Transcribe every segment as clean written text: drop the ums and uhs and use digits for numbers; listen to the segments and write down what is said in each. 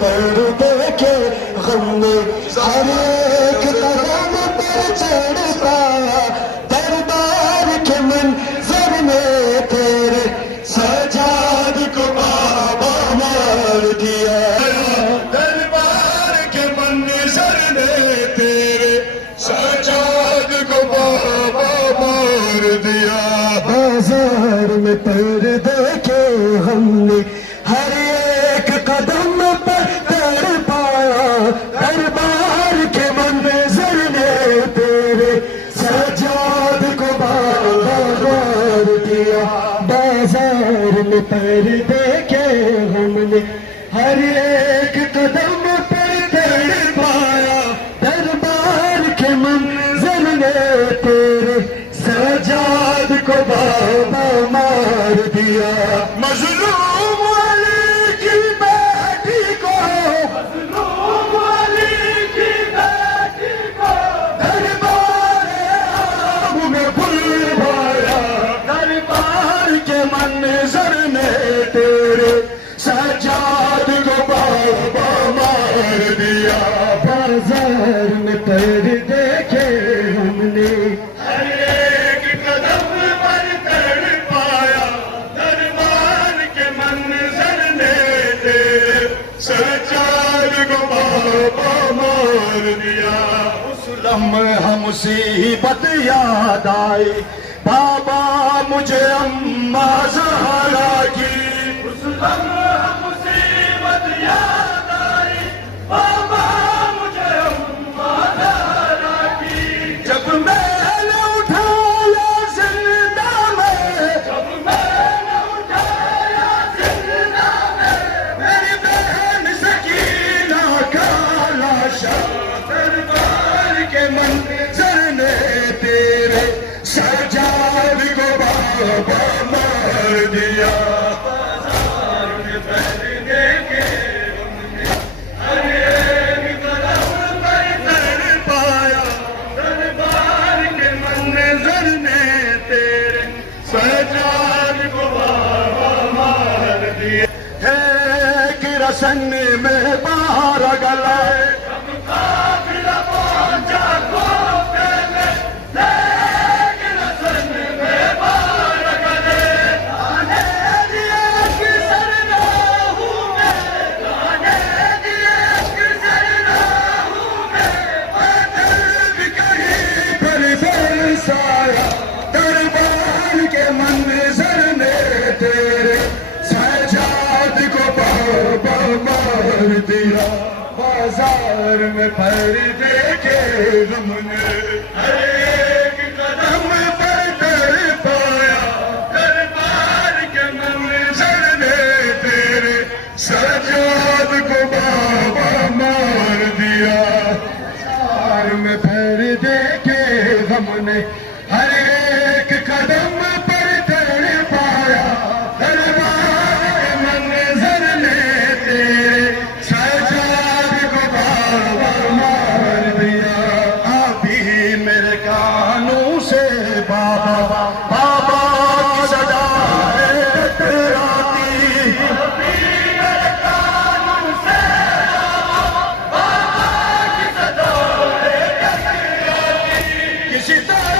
पर देखे हमने हर एक कदम पर चढ़ पाया दरबार के मंजर में तेरे सजाद को बाबा मार दिया दरबार के मंजर ने तेरे सजाद को बाबा मार दिया बाजार में पर देखे हमने हर एक कदम पर तड़ पाया दरबार के मंजर ने तेरे सजाद को बाबा मार दिया बाजार में पर देखे हमने हर एक कदम पर तड़ पाया दरबार के मंजर ने तेरे सजाद को बाबा मार दिया मजलूम वाली की बेटी को मजलूम वाली की बेटी को दरबार आब में बुलवाया दरबार के मंजर ने तेरे सजाद को बाबा मार दिया बाजार में पर देखे हमने सजाद को बाबा मार दिया उस लम्हा मुसीबत याद आई बाबा मुझे अम्मा ज़हरा की उस लम्हा मुसीबत याद आई बाबा मुझे अम्मा ज़हरा की जब मैंने उठाया जिंदा में जब मैंने उठाया जिंदा में मेरी दरबार के मंजर ने तेरे सजाद को बाबा मार दिया बाजार में पर देखे हमने हर एक कदम पर तड़ पाया दरबार के मंजर ने तेरे सजाद को बाबा मार दिया है कि रसन में बाहर गलाए दरबार के मंजर ने तेरे सजाद को बाबा मार दिया बाजार में पर देखे हमने हर एक कदम पर तड़ पाया दरबार के मंजर ने तेरे सजाद को बाबा मार दिया बाजार में पर देखे हमने हर एक कदम पर तड़ पाया दरबार के मंजर ने तेरे सजाद को बाबा मार दिया अभी मेरे कानों से बाबा बाबा की सदा है तेरा अभी मेरे कानों से बाबा की सदा है किसी तरह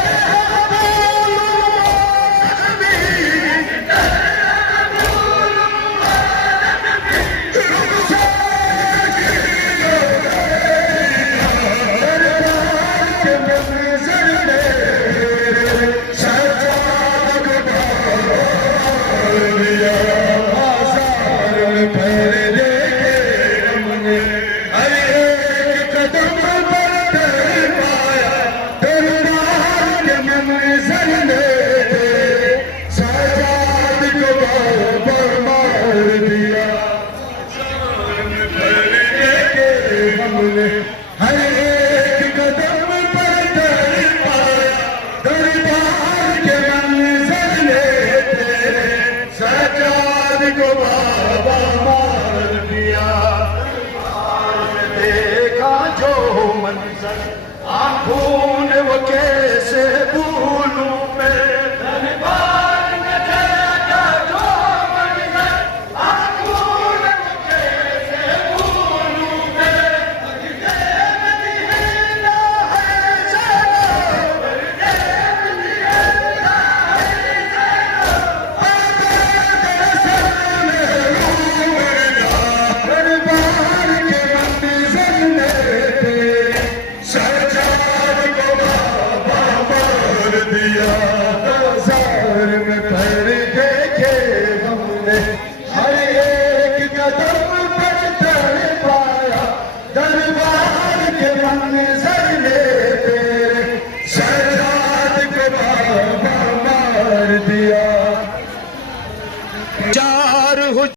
हर एक कदम पर तड़ पाया दरबार के मंजर ने तेरे सजाद को बाबा मार दिया देखा जो मंजर आंखों ने वो कैसे भूलूं मैं दरबार में देखा जो मंजर आंखों ने वो कैसे भूलूं मंजर